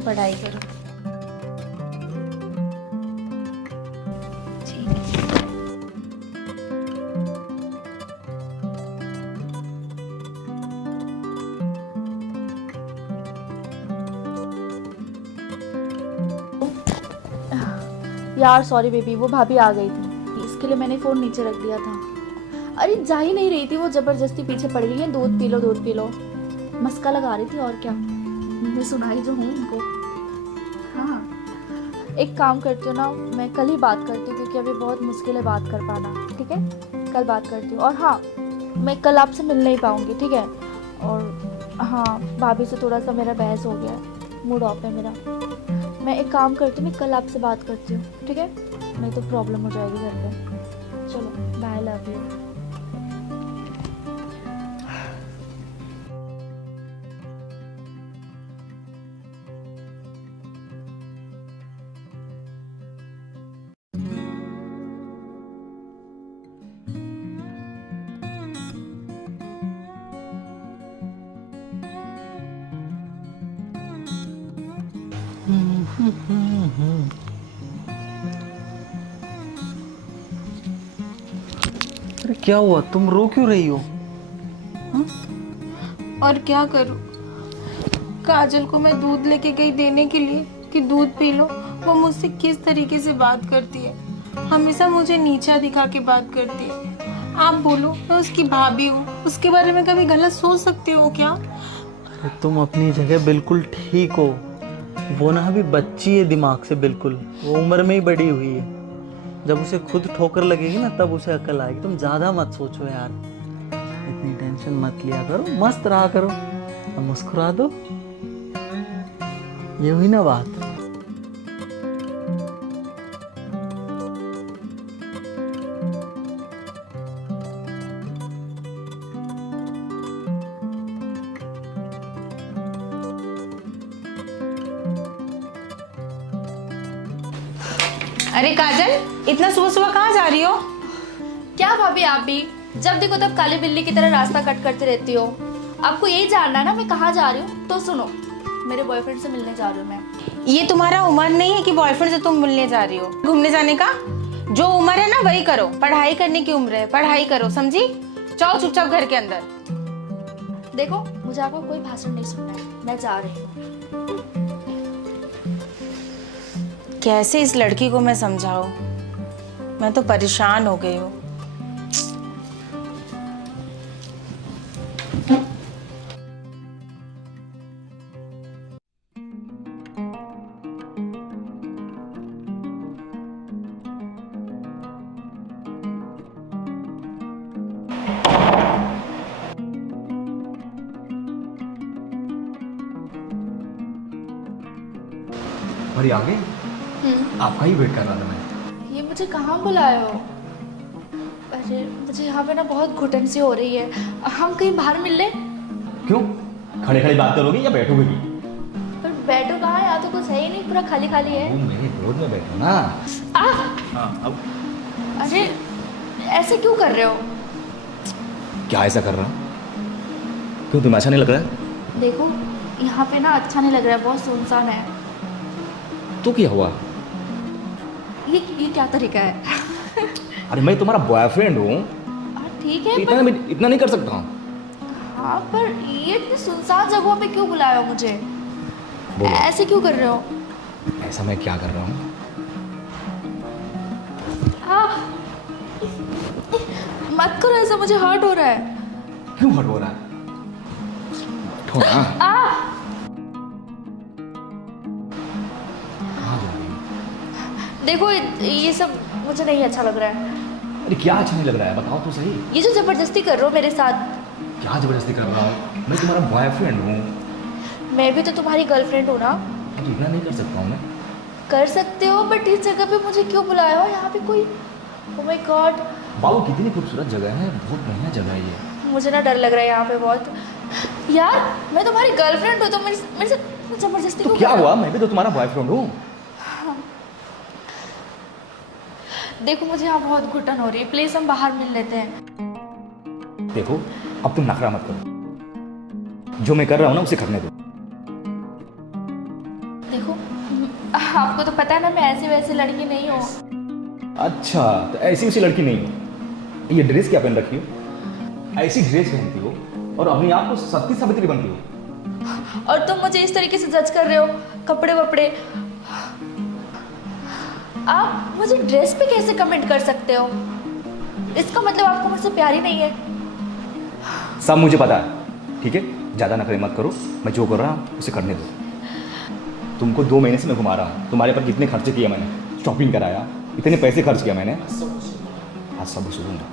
तुम पढ़ाई करो। ठीक है। यार सॉरी बेबी, वो भाभी आ गई थी, इसके लिए मैंने फ़ोन नीचे रख दिया था। अरे जा ही नहीं रही थी, वो ज़बरदस्ती पीछे पड़ गई है, दूध पी लो दूध पी लो, मस्का लगा रही थी और क्या। मैं सुनाई जो हूँ उनको। हाँ एक काम करती हूँ ना, मैं कल ही बात करती हूँ क्योंकि अभी बहुत मुश्किल है बात कर पाना। ठीक है, कल बात करती हूँ। और हाँ, मैं कल आपसे मिल नहीं पाऊँगी, ठीक है। और हाँ, भाभी से थोड़ा सा मेरा बहस हो गया है, मूड ऑफ है मेरा। मैं एक काम करती हूँ, मैं कल आपसे बात करती हूँ, ठीक है। नहीं तो प्रॉब्लम हो जाएगी घर पे। चलो बाय, लव यू। अरे क्या हुआ, तुम रो क्यों रही हो? और क्या करूं? काजल को मैं दूध लेके गई देने के लिए कि दूध पी लो, वो मुझसे किस तरीके से बात करती है, हमेशा मुझे नीचा दिखा के बात करती है। आप बोलो, मैं उसकी भाभी हूँ, उसके बारे में कभी गलत सोच सकते हो क्या? अरे तुम अपनी जगह बिल्कुल ठीक हो। वो ना अभी बच्ची है दिमाग से, बिल्कुल वो उम्र में ही बड़ी हुई है। जब उसे खुद ठोकर लगेगी ना तब उसे अकल आएगी। तुम ज्यादा मत सोचो यार, इतनी टेंशन मत लिया करो, मस्त रहा करो, अब मुस्कुरा दो। ये हुई ना बात। अरे काजल, इतना सुबह सुबह कहाँ जा रही हो? क्या भाभी, आप भी जब देखो तब काली बिल्ली की तरह रास्ता कट करते रहती हो। आपको यही जानना है ना मैं कहाँ जा रही हूँ? तो सुनो, मेरे बॉयफ्रेंड से मिलने जा रही हूँ मैं। ये तुम्हारा उम्र नहीं है कि बॉयफ्रेंड से तुम मिलने जा रही हो। घूमने जाने का जो उम्र है ना वही करो, पढ़ाई करने की उम्र है, पढ़ाई करो, समझी? जाओ चुपचाप घर के अंदर। देखो मुझे आपका कोई भाषण नहीं सुनना है, मैं जा रही हूँ। कैसे इस लड़की को मैं समझाऊं? मैं तो परेशान हो गई हूँ। और आ गई? आपका ही वेट कर रहा था मैं। ये मुझे कहाँ बुलाए हो? अरे मुझे यहाँ पे ना बहुत घुटन सी हो रही है, हम कहीं बाहर मिल ले? क्यों? खड़े खड़े बात करोगी या बैठोगे भी? पर बैठो कहाँ, यहाँ तो कुछ है ही नहीं, पूरा खाली खाली है। तुम मेरे गोद में बैठो ना। हाँ अब अरे ऐसे क्यों कर रहे हो? क्या ऐसा कर रहा हूँ? क्यों, तुम्हें अच्छा नहीं लग रहा है? देखो यहाँ पे ना अच्छा नहीं लग रहा है, बहुत सुनसान है। तो क्या हुआ? ये क्या तरीका है? अरे मैं तुम्हारा बॉयफ्रेंड हूँ, ठीक है इतना पर इतना नहीं कर सकता हूँ। हाँ, पर ये इतनी सुनसान जगहों पे क्यों बुलाया हो मुझे? बोलो। ऐसे क्यों कर रहे हो? ऐसा मैं क्या कर रहा हूँ? मत करो ऐसा, मुझे हर्ट हो रहा है। क्यों हट हो रहा है? उठो ना। कहाँ जा रही हो? देखो ये सब मुझे नहीं अच्छा लग रहा है। अरे क्या अच्छा नहीं लग रहा है, बताओ तो सही। ये जो जबरदस्ती कर रहे हो मेरे साथ। क्या जबरदस्ती कर रहा हूँ? मैं तुम्हारा बॉयफ्रेंड हूँ। मैं भी तो तुम्हारी गर्लफ्रेंड हूँ ना। तो इतना नहीं कर सकता हूँ मैं? कर सकते हो, बट इस जगह पे मुझे क्यों बुलाया हो? यहाँ पे कोई, ओह माय गॉड। बाबू कितनी खूबसूरत जगह है, बहुत बढ़िया जगह है ये। मुझे ना डर लग रहा है यहाँ पे बहुत। यार मैं तुम्हारी गर्लफ्रेंड हूँ, तो मेरे से जबरदस्ती तो क्यों क्या कर रहे हुआ, हो? मैं भी तो तुम्हारा बॉयफ्रेंड हूँ। देखो मुझे यहाँ बहुत घुटन हो रही है, प्लीज हम बाहर मिल लेते हैं। देखो अब तुम नखरा मत करो, जो मैं कर रहा हूँ ना उसे करने दो। देखो आपको तो पता है ना मैं ऐसी वैसी लड़की नहीं हूँ। अच्छा, तो ऐसी उसी लड़की नहीं हो। ये ड्रेस क्या पहन रखी हो? ऐसी ड्रेस पहनती हो और अपने आप को सती सावित्री बनती हो। और तुम मुझे इस तरीके से जज कर रहे हो, कपड़े वपड़े। आप मुझे ड्रेस पे कैसे कमेंट कर सकते हो? इसका मतलब आपको मुझसे प्यार ही नहीं है। सब मुझे पता है, ठीक है? ज़्यादा नखरे मत करो, मैं जो कर रहा हूँ उसे करने दो। तुमको 2 महीने से मैं घुमा रहा हूँ, तुम्हारे पर कितने खर्चे किए मैंने, शॉपिंग कराया, इतने पैसे खर्च किया मैंने, आज सब वसूलूंगा।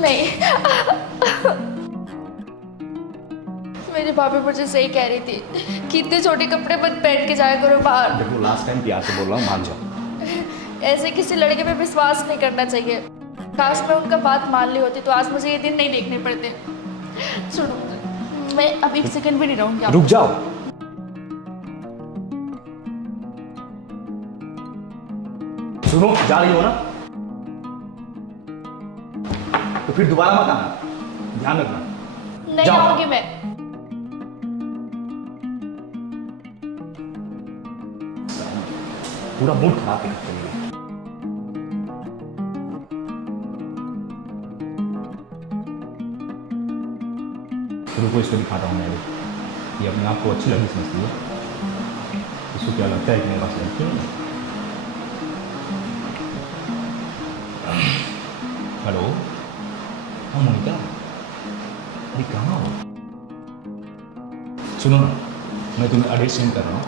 नहीं मेरी भाभी मुझे सही कह रही थी कि इतने छोटे कपड़े मत पहन के जाया करो बाहर। देखो लास्ट टाइम प्यार से बोल रहा हूँ, मान जाओ। ऐसे किसी लड़के पे विश्वास नहीं करना चाहिए। काश मैं उनका बात मान ली होती तो आज मुझे ये दिन नहीं देखने पड़ते। सुनो, मैं अब एक सेकंड भी नहीं रहूंगी। रुक जाओ। सुनो, जा रही हो ना तो फिर दोबारा मत आना, ध्यान रखना। नहीं जाओ। आऊंगी मैं। पूरा मूड खराब है तेरा। रुको, इसको दिखाता हूँ मैं। ये अपने आप को अच्छी लड़की समझती है, इसको क्या लगता है कि मेरे पास लड़की है। हेलो, हाँ मोनिका, अरे कहाँ हो? सुनो ना, मैं तुम्हें एड्रेस सेंड कर रहा हूँ,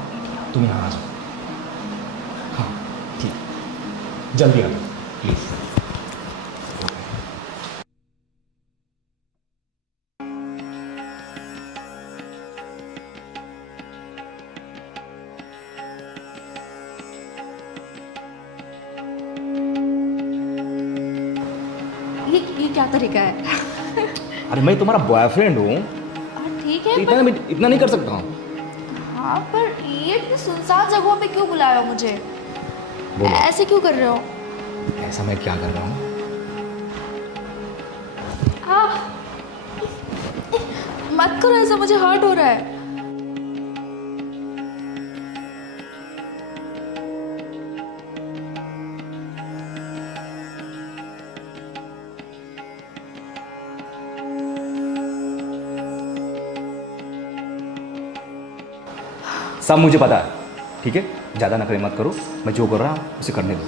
तुम यहाँ आ जाओ। हाँ ठीक, जल्दी आ जाओ प्लीज़। ये क्या तरीका है? अरे मैं तुम्हारा बॉयफ्रेंड हूँ, ठीक तो है इतना नहीं कर सकता हूँ। हाँ पर ये इतनी सुनसान जगहों पे क्यों बुलाया हो मुझे? बोलो, ऐसे क्यों कर रहे हो? ऐसा मैं क्या कर रहा हूँ? मत करो ऐसा, मुझे हर्ट हो रहा है। सब मुझे पता है, ठीक है? ज़्यादा नखरे मत करो, मैं जो कर रहा हूँ उसे करने दो।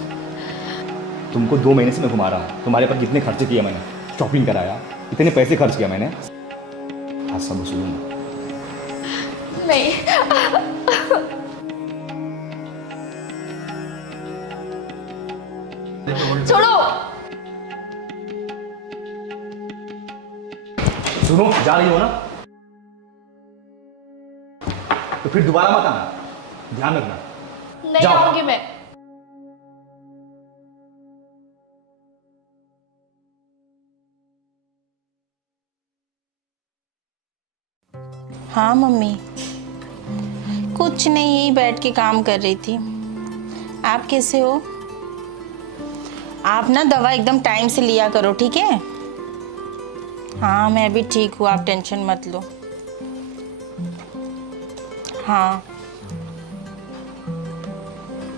तुमको 2 महीने से मैं घुमा रहा हूँ, तुम्हारे पर कितने खर्चे किए मैंने, शॉपिंग कराया, इतने पैसे खर्च किया मैंने, आज सब वसूलूंगा। नहीं छोड़ो। सुनो, जा रही हो ना तो फिर दोबारा मत आना, ध्यान रखना। नहीं जाओ। आऊंगी मैं। हाँ मम्मी, कुछ नहीं, यही बैठ के काम कर रही थी। आप कैसे हो? आप ना दवा एकदम टाइम से लिया करो, ठीक है? हाँ मैं भी ठीक हूँ, आप टेंशन मत लो। हाँ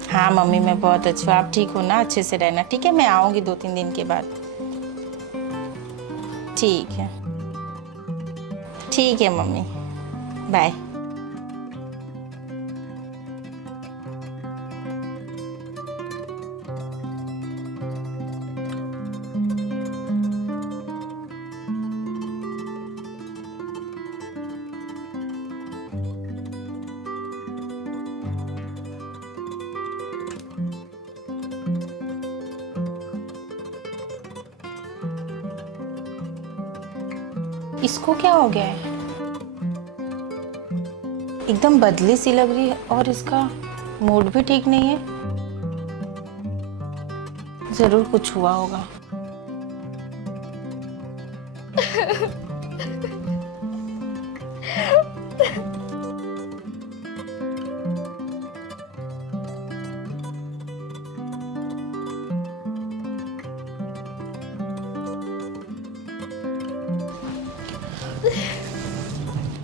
हाँ मम्मी मैं बहुत अच्छी हूँ, आप ठीक हो ना? अच्छे से रहना, ठीक है? मैं आऊँगी 2-3 दिन के बाद। ठीक है मम्मी, बाय। इसको क्या हो गया है? एकदम बदली सी लग रही है और इसका मूड भी ठीक नहीं है। जरूर कुछ हुआ होगा।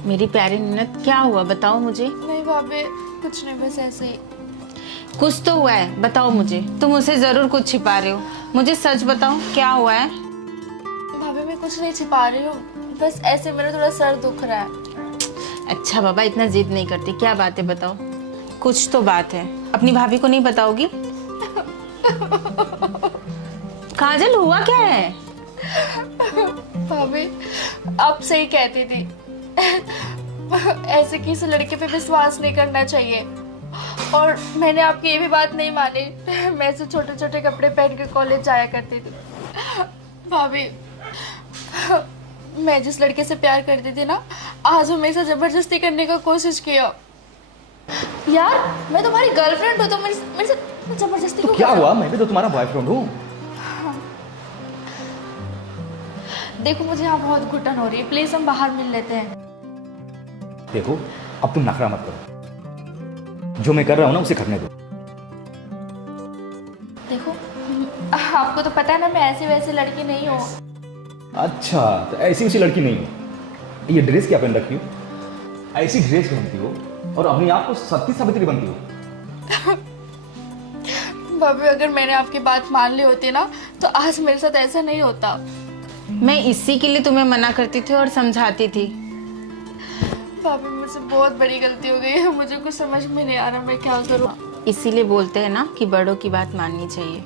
मेरी प्यारी ननद, क्या हुआ बताओ मुझे। नहीं भाभी, कुछ नहीं, बस ऐसे ही। कुछ तो हुआ है, बताओ मुझे। तुम मुझसे जरूर कुछ छिपा रहे हो, मुझे सच बताओ क्या हुआ है। भाभी मैं कुछ नहीं छिपा रही हूँ, बस ऐसे मेरा थोड़ा सर दुख रहा है। अच्छा बाबा, इतना जिद नहीं करती, क्या बात है बताओ। कुछ तो बात है, अपनी भाभी को नहीं बताओगी? काजल हुआ क्या है? भाभी आप सही कहती थी, ऐसे किसी लड़के पे विश्वास नहीं करना चाहिए। और मैंने आपकी ये भी बात नहीं मानी, मैं ऐसे छोटे छोटे कपड़े पहन के कॉलेज जाया करती थी। भाभी मैं जिस लड़के से प्यार करती थी ना, आज हमेशा जबरदस्ती करने का कोशिश किया। यार मैं तुम्हारी गर्लफ्रेंड हूँ, तो मेरे से जबरदस्ती तो क्यों क्या कर रहे हो? हुआ, मैं भी तो तुम्हारा बॉयफ्रेंड हूँ। देखो मुझे यहाँ बहुत घुटन हो रही है, प्लीज हम बाहर मिल लेते हैं। देखो अब तुम नखरा मत करो, जो मैं कर रहा हूँ ना उसे करने दो। देखो आपको तो पता है ना, मैं ऐसी वैसी लड़की नहीं हूँ। अच्छा, तो ऐसी उसी लड़की नहीं हो। ये ड्रेस क्या पहन रखी हो? ऐसी ड्रेस पहनती हो और अपने आप को सती सावित्री बनती हो। भाभी अगर मैंने आपकी बात मान ली होती ना, तो आज मेरे साथ ऐसा नहीं होता। मैं इसी के लिए तुम्हें मना करती थी और समझाती थी। भाभी मुझसे बहुत बड़ी गलती हो गई है, मुझे कुछ समझ में नहीं आ रहा मैं क्या करूँ। इसीलिए बोलते हैं ना कि बड़ों की बात माननी चाहिए।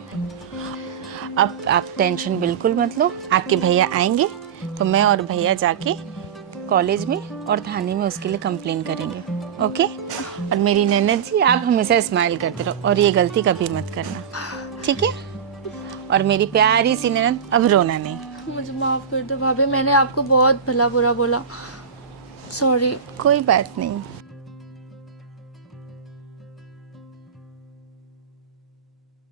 अब आप टेंशन बिल्कुल मत लो, आपके भैया आएंगे तो मैं और भैया जाके कॉलेज में और थाने में उसके लिए कंप्लेन करेंगे। ओके? और मेरी ननद जी, आप हमेशा स्माइल करते रहो और ये गलती कभी मत करना, ठीक है? और मेरी प्यारी सी ननद, अब रोना नहीं। मुझे माफ कर दो भाभी, मैंने आपको बहुत भला बुरा बोला, सॉरी। कोई बात नहीं।